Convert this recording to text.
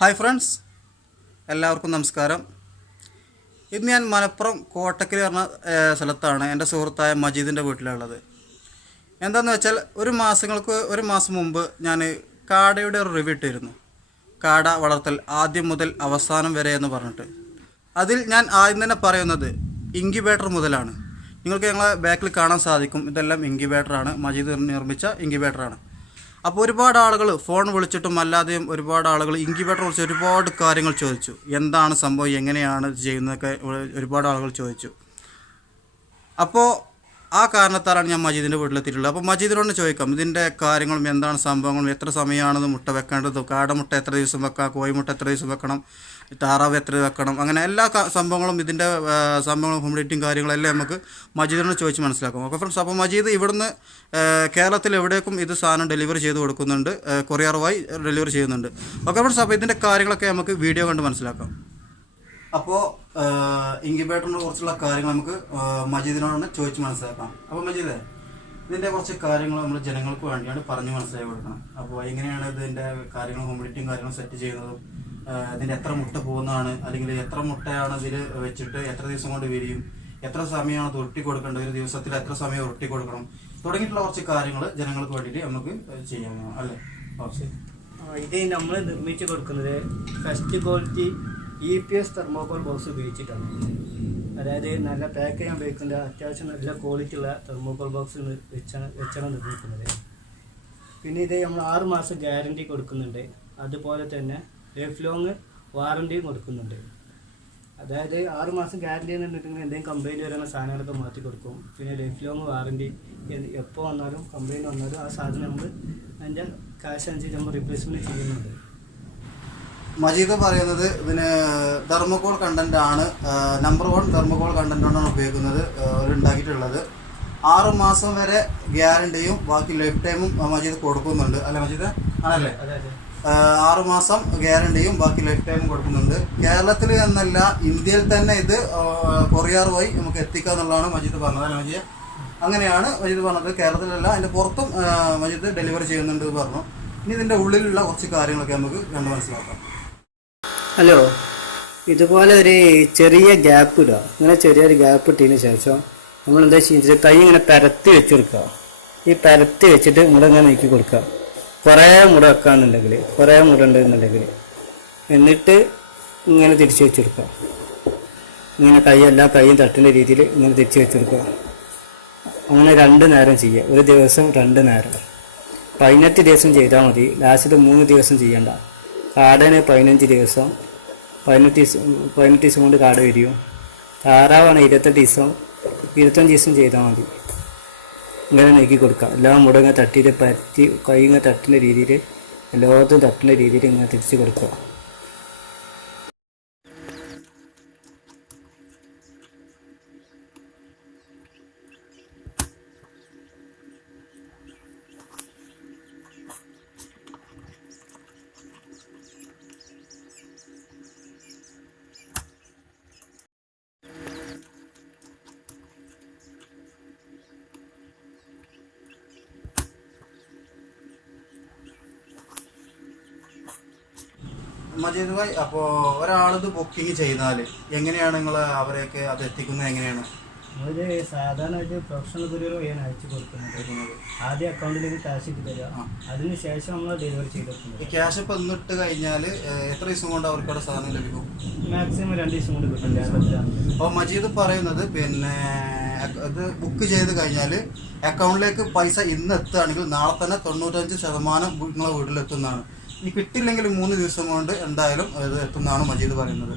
Hi friends എല്ലാവർക്കും നമസ്കാരം. ഇന്ന് ഞാൻ മലപ്പുറം കോട്ടക്കൽ പറഞ്ഞ സ്ഥലത്താണ് എന്റെ സുഹൃത്തായ മജീദിന്റെ വീട്ടിലുള്ളത്. എന്താണെന്ന് വെച്ചാൽ ഒരു മാസങ്ങൾക്ക് ഒരു മാസം മുമ്പ് ഞാൻ കാടയുടെ ഒരു റിവ്യൂ ഇട്ടിരുന്നു. കാട വളർത്തൽ ആദ്യം മുതൽ അവസാനം വരെ എന്ന് പറഞ്ഞിട്ട്. അതിൽ ഞാൻ ആദ്യം തന്നെ പറയുന്നത് ഇൻക്യുബേറ്റർ മുതലാണ്. നിങ്ങൾക്ക് ഞങ്ങളെ ബാക്കിൽ കാണാൻ സാധിക്കും. ഇതെല്ലാം ഇൻക്യുബേറ്ററാണ്. മജീദ് നിർമ്മിച്ച ഇൻക്യുബേറ്ററാണ്. അപ്പോൾ ഒരുപാട് ആളുകൾ ഫോൺ വിളിച്ചിട്ടും അല്ലാതെയും ഒരുപാട് ആളുകൾ ഇൻക്യുബേറ്റർ കുറിച്ച് ഒരുപാട് കാര്യങ്ങൾ ചോദിച്ചു. എന്താണ് സംഭവം? എങ്ങനെയാണ് ചെയ്യുന്നതൊക്കെ ഒരുപാട് ആളുകൾ ചോദിച്ചു. അപ്പോൾ ആ കാരണത്താലാണ് ഞാൻ മജീദിന്റെ വീട്ടിലെത്തിയിട്ടുള്ളത്. അപ്പോൾ മജീദിനോട് ചോദിക്കാം ഇതിന്റെ കാര്യങ്ങളും എന്താണ് സംഭവങ്ങളും? എത്ര സമയമാണെന്ന് മുട്ട വെക്കേണ്ടത്? കാടമുട്ട എത്ര ദിവസം വെക്കാം? കോഴിമുട്ട എത്ര ദിവസം വെക്കണം? താറാവ് എത്ര വെക്കണം? അങ്ങനെ എല്ലാ സംഭവങ്ങളും ഇതിന്റെ സംഭവങ്ങളും കംപ്ലീറ്റും കാര്യങ്ങളെല്ലാം നമുക്ക് മജീദിനോട് ചോദിച്ച് മനസ്സിലാക്കും. ഓക്കെ ഫ്രണ്ട്സ് അപ്പോൾ മജീദ് ഇവിടുന്ന് കേരളത്തിൽ എവിടേക്കും ഇത് സാധനം ഡെലിവറി ചെയ്ത് കൊടുക്കുന്നുണ്ട്. കൊറിയറുമായി ഡെലിവറി ചെയ്യുന്നുണ്ട്. ഓക്കെ ഫ്രണ്ട്സ് അപ്പോൾ ഇതിന്റെ കാര്യങ്ങളൊക്കെ നമുക്ക് വീഡിയോ കണ്ട് മനസ്സിലാക്കാം. അപ്പോൾ ഇൻക്യുബേറ്ററിനെ കുറിച്ചുള്ള കാര്യങ്ങൾ നമുക്ക് മജീദിനോടൊന്ന് മജീദിനോട് ചോദിച്ച് മനസ്സിലാക്കാം. അപ്പോൾ മജീദ് ഇതിന്റെ കുറച്ച് കാര്യങ്ങൾ നമ്മൾ ജനങ്ങൾക്ക് വേണ്ടിയാണ് പറഞ്ഞ് മനസ്സിലാക്കി കൊടുക്കണം. അപ്പോൾ എങ്ങനെയാണ് ഇതിന്റെ കാര്യങ്ങൾ കംപ്ലീറ്റും കാര്യങ്ങളും സെറ്റ് ചെയ്യുന്നതും ഇതിന്റെ എത്ര മുട്ട പോകുന്നതാണ് അല്ലെങ്കിൽ എത്ര മുട്ടയാണ് ഇതിൽ വെച്ചിട്ട് എത്ര ദിവസം കൊണ്ട് വിരിയും എത്ര സമയമാണ് ഉരുട്ടി കൊടുക്കേണ്ടത് ഒരു ദിവസത്തിൽ എത്ര സമയം ഉരുട്ടി കൊടുക്കണം തുടങ്ങിയിട്ടുള്ള കുറച്ച് കാര്യങ്ങൾ ജനങ്ങൾക്ക് വേണ്ടിയിട്ട് നമുക്ക് ചെയ്യാം അല്ലേ? ഇത് നമ്മൾ നിർമ്മിച്ചു കൊടുക്കുന്നത് first quality E P S thermocol box ഉപയോഗിച്ചിട്ടാണ്. അതായത് നല്ല പാക്ക് ചെയ്യാൻ ഉപയോഗിക്കേണ്ട അത്യാവശ്യം നല്ല ക്വാളിറ്റി ഉള്ള തെർമോകോൾ ബോക്സ് വെച്ചാണ് വെച്ചാണ് നിർമ്മിക്കുന്നത്. പിന്നെ ഇത് നമ്മൾ ആറ് മാസം ഗ്യാരണ്ടി കൊടുക്കുന്നുണ്ട്. അതുപോലെ തന്നെ ലൈഫ് ലോങ് വാറണ്ടിയും കൊടുക്കുന്നുണ്ട്. അതായത് ആറ് മാസം ഗ്യാരണ്ടി പറഞ്ഞിട്ടുണ്ടെങ്കിൽ എന്തെങ്കിലും കംപ്ലൈന്റ് വരുന്ന സാധനങ്ങളൊക്കെ മാറ്റി കൊടുക്കും. പിന്നെ ലൈഫ് ലോങ് വാറണ്ടി എപ്പോൾ വന്നാലും കംപ്ലൈന്റ് വന്നാലും ആ സാധനം നമ്മൾ അതിന്റെ കാശ് അനുസരിച്ച് നമ്മൾ റീപ്ലേസ്മെന്റ് ചെയ്യുന്നുണ്ട്. മജീദ് പറയുന്നത് പിന്നെ തെർമോകോൾ കണ്ടന്റ് ആണ്. നമ്പർ വൺ തെർമോകോൾ കണ്ടന്റ് ആണ് ഉപയോഗിക്കുന്നത്. ഉണ്ടാക്കിയിട്ടുള്ളത്. ആറ് മാസം വരെ ഗ്യാരണ്ടിയും ബാക്കി ലൈഫ് ടൈമും മജീദ് കൊടുക്കുന്നുണ്ട്. അല്ലെ മജീദ്? ആണല്ലേ? അതായത് ആഹ് ആറ് മാസം ഗ്യാരണ്ടിയും ബാക്കി ലൈഫ് ടൈമും കൊടുക്കുന്നുണ്ട്. കേരളത്തിൽ എന്നല്ല ഇന്ത്യയിൽ തന്നെ ഇത് കൊറിയർ വഴി നമുക്ക് എത്തിക്കുക എന്നുള്ളതാണ് മജീദ് പറഞ്ഞത് അല്ല മജീദ്? അങ്ങനെയാണ് മജീദ് പറഞ്ഞത്. കേരളത്തിലല്ല അതിന്റെ പുറത്തും മജീദ് ഡെലിവറി ചെയ്യുന്നുണ്ട് എന്ന് പറഞ്ഞു. ഇനി ഇതിന്റെ ഉള്ളിലുള്ള കുറച്ച് കാര്യങ്ങളൊക്കെ നമുക്ക് കണ്ട് മനസ്സിലാക്കാം. ഹലോ. ഇതുപോലെ ഒരു ചെറിയ ഗ്യാപ്പ് ഇടുക. ഇങ്ങനെ ചെറിയൊരു ഗ്യാപ്പ് ഇട്ടതിന് ശേഷം നമ്മൾ എന്താ ചെയ്യുന്നത് കൈ ഇങ്ങനെ പരത്തി വെച്ച് കൊടുക്കുക ഈ പരത്തി വെച്ചിട്ട് നമ്മളിങ്ങനെ നീക്കി കൊടുക്കുക. കുറേ മുട വെക്കാന്നുണ്ടെങ്കിൽ കുറേ മുട ഉണ്ടെന്നുണ്ടെങ്കിൽ എന്നിട്ട് ഇങ്ങനെ തിരിച്ചു വെച്ചെടുക്കുക. ഇങ്ങനെ കൈ എല്ലാ കൈയും തട്ടുന്ന രീതിയിൽ ഇങ്ങനെ തിരിച്ചു വെച്ചെടുക്കുക. അങ്ങനെ രണ്ട് നേരം ചെയ്യുക. ഒരു ദിവസം രണ്ട് നേരം. പതിനെട്ട് ദിവസം ചെയ്താൽ മതി. ലാസ്റ്റിൽ മൂന്ന് ദിവസം ചെയ്യണ്ട. കാടന് പതിനഞ്ച് ദിവസം പതിനെട്ട് ദിവസം പതിനെട്ട് ദിവസം കൊണ്ട് കാട് വരും. താറാവാണ് ഇരുപത്തെട്ട് ദിവസം ഇരുപത്തഞ്ച് ദിവസം ചെയ്താൽ മതി. ഇങ്ങനെ നീക്കി കൊടുക്കുക എല്ലാം മുടങ്ങ തട്ടിയിട്ട് പരത്തി കൈ ഇങ്ങനെ തട്ടുന്ന രീതിയിൽ എല്ലാത്തും തട്ടുന്ന രീതിയിൽ ഇങ്ങനെ തിരിച്ച് കൊടുക്കുക. മജീദ് ഭായ് അപ്പോൾ ഒരാളിത് ബുക്കിംഗ് ചെയ്താൽ എങ്ങനെയാണ് നിങ്ങൾ അവരെയൊക്കെ അത് എത്തിക്കുന്നത്? എങ്ങനെയാണ്? ഒരു സാധാരണ ഒരു പ്രൊഫഷണൽ കുറിയർ വഴിയാണ് അയച്ചു കൊടുക്കുന്നത്. ആദ്യം അക്കൗണ്ടിലേക്ക് ക്യാഷ് ഇട്ട് തരിക അതിനുശേഷം നമ്മൾ ഡെലിവറി ചെയ്ത് കൊടുക്കുന്നത്. ക്യാഷ് ഇപ്പം ഇന്നിട്ട് കഴിഞ്ഞാൽ എത്ര ദിവസം കൊണ്ട് അവർക്ക് അവിടെ സാധനം ലഭിക്കും? മാക്സിമം രണ്ട് ദിവസം കൊണ്ട് കിട്ടും. അപ്പോൾ മജീദ് പറയുന്നത് പിന്നെ അത് ഇത് ബുക്ക് ചെയ്ത് കഴിഞ്ഞാൽ അക്കൗണ്ടിലേക്ക് പൈസ ഇന്ന് എത്തുകയാണെങ്കിൽ നാളെ തന്നെ തൊണ്ണൂറ്റഞ്ച് ശതമാനം നിങ്ങളെ വീട്ടിലെത്തുന്നതാണ്. ഇനി കിട്ടില്ലെങ്കിൽ മൂന്ന് ദിവസം കൊണ്ട് എന്തായാലും അത് എത്തുന്നതാണ് മജീദ് പറയുന്നത്.